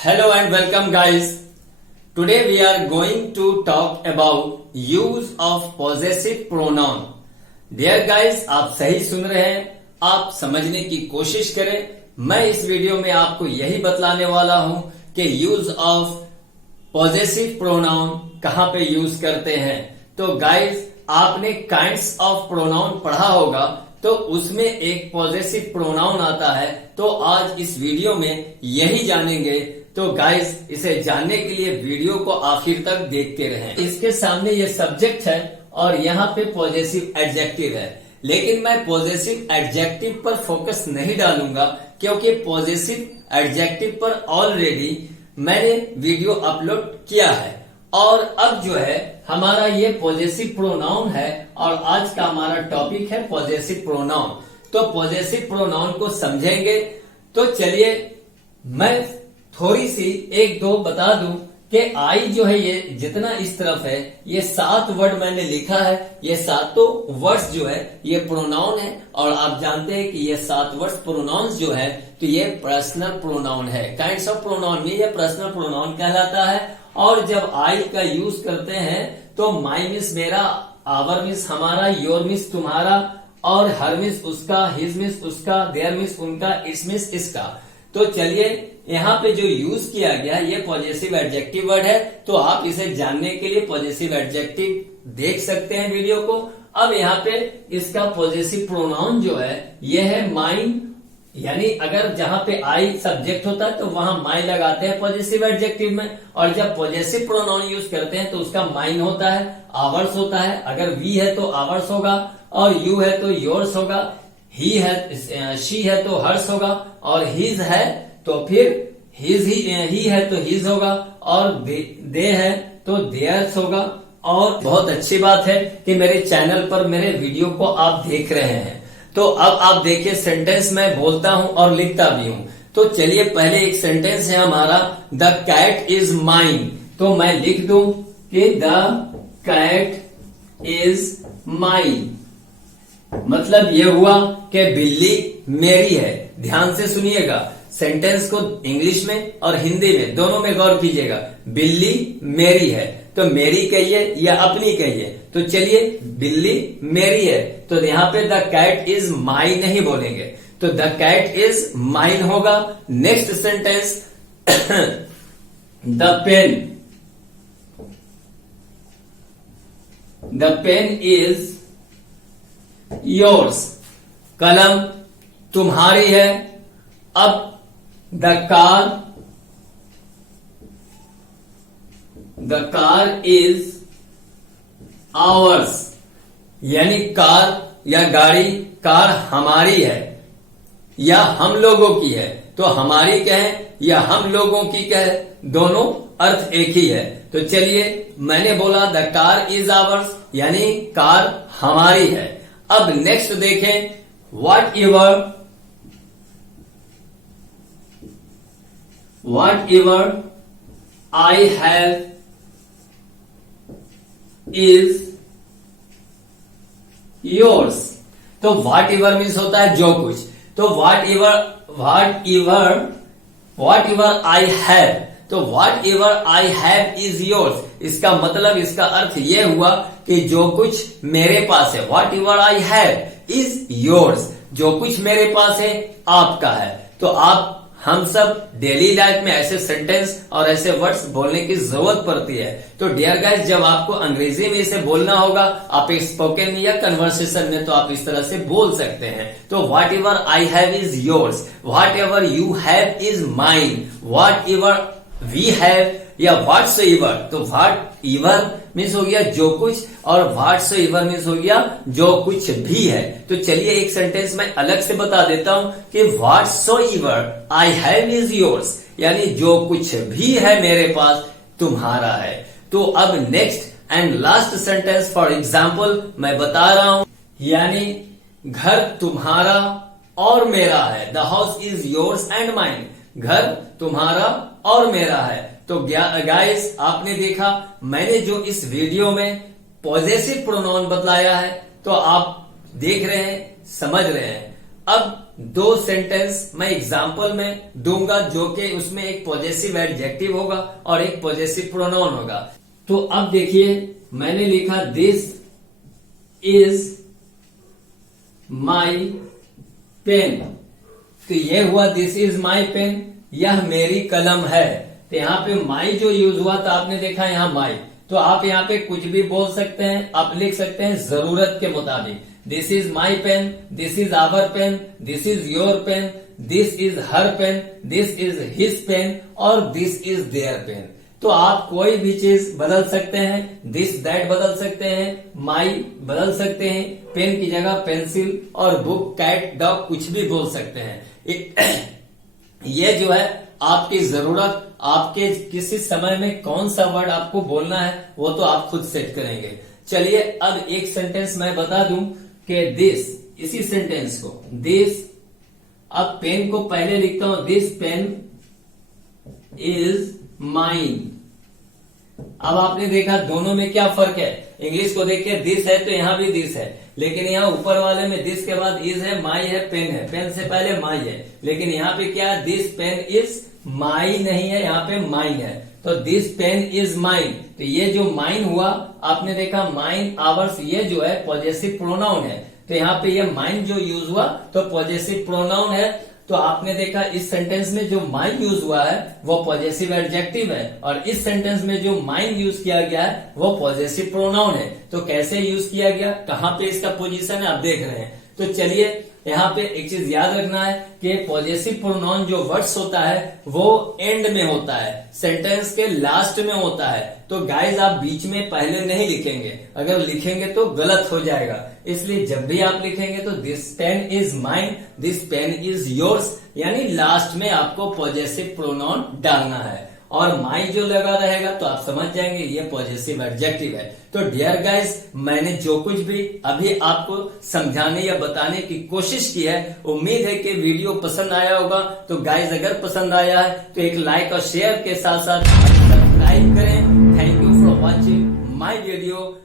Hello and welcome guys. Today we are going to talk about use of possessive pronoun. Dear guys, आप सही सुन रहे हैं, आप समझने की कोशिश करें. मैं इस वीडियो में आपको यही बतलाने वाला हूं कि यूज ऑफ पॉजेसिव प्रोनाउन कहां पे यूज करते हैं. तो गाइस, आपने काइंड्स ऑफ प्रोनाउन पढ़ा होगा, तो उसमें एक पॉजेसिव प्रोनाउन आता है. तो आज इस वीडियो में यही जानेंगे. तो गाइस, इसे जानने के लिए वीडियो को आखिर तक देखते रहें. इसके सामने ये सब्जेक्ट है और यहाँ पे पॉजेसिव एडजेक्टिव है, लेकिन मैं पॉजेसिव एडजेक्टिव पर फोकस नहीं डालूंगा क्योंकि पॉजेसिव एडजेक्टिव पर ऑलरेडी मैंने वीडियो अपलोड किया है. और अब जो है हमारा ये पॉजेसिव प्रोनाउन है और आज का हमारा टॉपिक है पॉजेसिव प्रोनाउन. तो पॉजेसिव प्रोनाउन को समझेंगे. तो चलिए मैं थोड़ी सी एक दो बता दूं कि आई जो है ये जितना इस तरफ है, ये 7 वर्ड मैंने लिखा है. ये सातों वर्ड्स जो है ये प्रोनाउन है और आप जानते हैं कि ये 7 वर्ड्स प्रोनाउंस जो है तो ये पर्सनल प्रोनाउन है. काइंड्स ऑफ प्रोनाउन में ये पर्सनल प्रोनाउन कहलाता है. और जब आई का यूज करते हैं तो माई मीन्स मेरा, आवर मीन्स हमारा, योर मीन्स तुम्हारा, और हर मीन्स उसका, हिज मीन्स उसका, देयर मीन्स उनका, इस मीन्स इसका. तो चलिए यहाँ पे जो यूज किया गया ये पॉजेसिव एडजेक्टिव वर्ड है. तो आप इसे जानने के लिए पॉजेसिव एडजेक्टिव देख सकते हैं वीडियो को. अब यहाँ पे इसका पॉजेसिव प्रोनाउन जो है ये है माइन. यानी अगर जहां पे आई सब्जेक्ट होता है तो वहां माई लगाते हैं पॉजेसिव एडजेक्टिव में, और जब पॉजेसिव प्रोनाउन यूज करते हैं तो उसका माइन होता है, आवर्स होता है. अगर वी है तो आवर्स होगा, और यू है तो योर्स होगा, ही है, शी है तो हर्स होगा, और हिज है तो फिर ही है तो हिज होगा, और दे है तो देयर्स होगा. और बहुत अच्छी बात है कि मेरे चैनल पर मेरे वीडियो को आप देख रहे हैं. तो अब आप देखिए, सेंटेंस मैं बोलता हूं और लिखता भी हूं. तो चलिए पहले एक सेंटेंस है हमारा, द कैट इज माइन. तो मैं लिख दूं कि द कैट इज माइन. मतलब ये हुआ कि बिल्ली मेरी है. ध्यान से सुनिएगा, सेंटेंस को इंग्लिश में और हिंदी में दोनों में गौर कीजिएगा. बिल्ली मेरी है तो मेरी कहिए या अपनी कहिए. तो चलिए, बिल्ली मेरी है तो यहाँ पे द कैट इज माइन नहीं बोलेंगे, तो द कैट इज माइन होगा. Next sentence, the pen is yours. कलम तुम्हारी है. अब द कार इज आवर्स. यानी कार या गाड़ी, कार हमारी है या हम लोगों की है. तो हमारी कहें या हम लोगों की कहें, दोनों अर्थ एक ही है. तो चलिए, मैंने बोला द कार इज आवर्स यानी कार हमारी है. अब नेक्स्ट देखें, what ever I have is yours. तो वॉट एवर मीन्स होता है जो कुछ. तो वॉट एवर आई हैव, तो what ever I have is yours. इसका मतलब, इसका अर्थ ये हुआ कि जो कुछ मेरे पास है, what ever I have is yours, जो कुछ मेरे पास है आपका है. तो आप, हम सब डेली लाइफ में ऐसे सेंटेंस और ऐसे वर्ड्स बोलने की जरूरत पड़ती है. तो डियर गाइस, जब आपको अंग्रेजी में इसे बोलना होगा, आप एक स्पोकन या कन्वर्सेशन में, तो आप इस तरह से बोल सकते हैं. तो whatever I have is yours, whatever you have is mine, whatever we have या व्हाट्स एवर. तो व्हाट एवर मीन्स हो गया जो कुछ, और व्हाट्स एवर मीन्स हो गया जो कुछ भी है. तो चलिए एक सेंटेंस में अलग से बता देता हूं कि what's ever I have is yours, यानी जो कुछ भी है मेरे पास तुम्हारा है. तो अब next and last sentence, for example मैं बता रहा हूं, यानी घर तुम्हारा और मेरा है. The house is yours and mine. घर तुम्हारा और मेरा है. तो गाइस, आपने देखा मैंने जो इस वीडियो में पॉजेसिव प्रोनाउन बतलाया है, तो आप देख रहे हैं, समझ रहे हैं. अब दो सेंटेंस मैं एग्जाम्पल में दूंगा जो कि उसमें एक पॉजेसिव एडजेक्टिव होगा और एक पॉजेसिव प्रोनाउन होगा। तो अब देखिए मैंने लिखा दिस इज माई पेन। तो ये हुआ दिस इज माई पेन, यह मेरी कलम है। तो यहाँ पे माई जो यूज हुआ तो आपने देखा यहाँ माई, तो आप यहाँ पे कुछ भी बोल सकते हैं, आप लिख सकते हैं जरूरत के मुताबिक। This is my pen, this is our pen, this is your pen, this is her pen, this is his pen और दिस इज देयर पेन। तो आप कोई भी चीज बदल सकते हैं, दिस दैट बदल सकते हैं, माई बदल सकते हैं, पेन की जगह पेंसिल और बुक कैट डॉग कुछ भी बोल सकते हैं। ये जो है आपकी जरूरत, आपके किसी समय में कौन सा वर्ड आपको बोलना है वो तो आप खुद सेट करेंगे। चलिए अब एक सेंटेंस मैं बता दूं कि दिस, इसी सेंटेंस को दिस, अब पेन को पहले लिखता हूं, दिस पेन इज माइन। अब आपने देखा दोनों में क्या फर्क है। इंग्लिश को देखिए दिस है तो यहाँ भी दिस है, लेकिन यहाँ ऊपर वाले में दिस के बाद इज है, माई है, पेन है, पेन से पहले माई है। लेकिन यहाँ पे क्या है, दिस पेन इज माई नहीं है, यहाँ पे माइन है। तो दिस पेन इज माइन, तो ये जो माइन हुआ आपने देखा माइन आवर्स, ये जो है पॉजेसिव प्रोनाउन है। तो यहाँ पे ये माइन जो यूज हुआ तो पॉजेसिव प्रोनाउन है। तो आपने देखा इस सेंटेंस में जो माइन यूज हुआ है वो पॉजेसिव एडजेक्टिव है और इस सेंटेंस में जो माइन यूज किया गया है वो पॉजेसिव प्रोनाउन है। तो कैसे यूज किया गया, कहाँ पे इसका पोजीशन है आप देख रहे हैं। तो चलिए यहाँ पे एक चीज याद रखना है कि पॉजेसिव प्रोनाउन जो वर्ड्स होता है वो एंड में होता है, सेंटेंस के लास्ट में होता है। तो गाइज आप बीच में पहले नहीं लिखेंगे, अगर लिखेंगे तो गलत हो जाएगा। इसलिए जब भी आप लिखेंगे तो this pen is mine, this pen is yours, यानी लास्ट में आपको पॉजेसिव प्रोनाउन डालना है। और माई जो लगा रहेगा तो आप समझ जाएंगे ये पॉजेसिव एडजेक्टिव है। तो डियर गाइस, मैंने जो कुछ भी अभी आपको समझाने या बताने की कोशिश की है, उम्मीद है कि वीडियो पसंद आया होगा। तो गाइस अगर पसंद आया है तो एक लाइक और शेयर के साथ साथ सब्सक्राइब करें। Thank you for watching my video.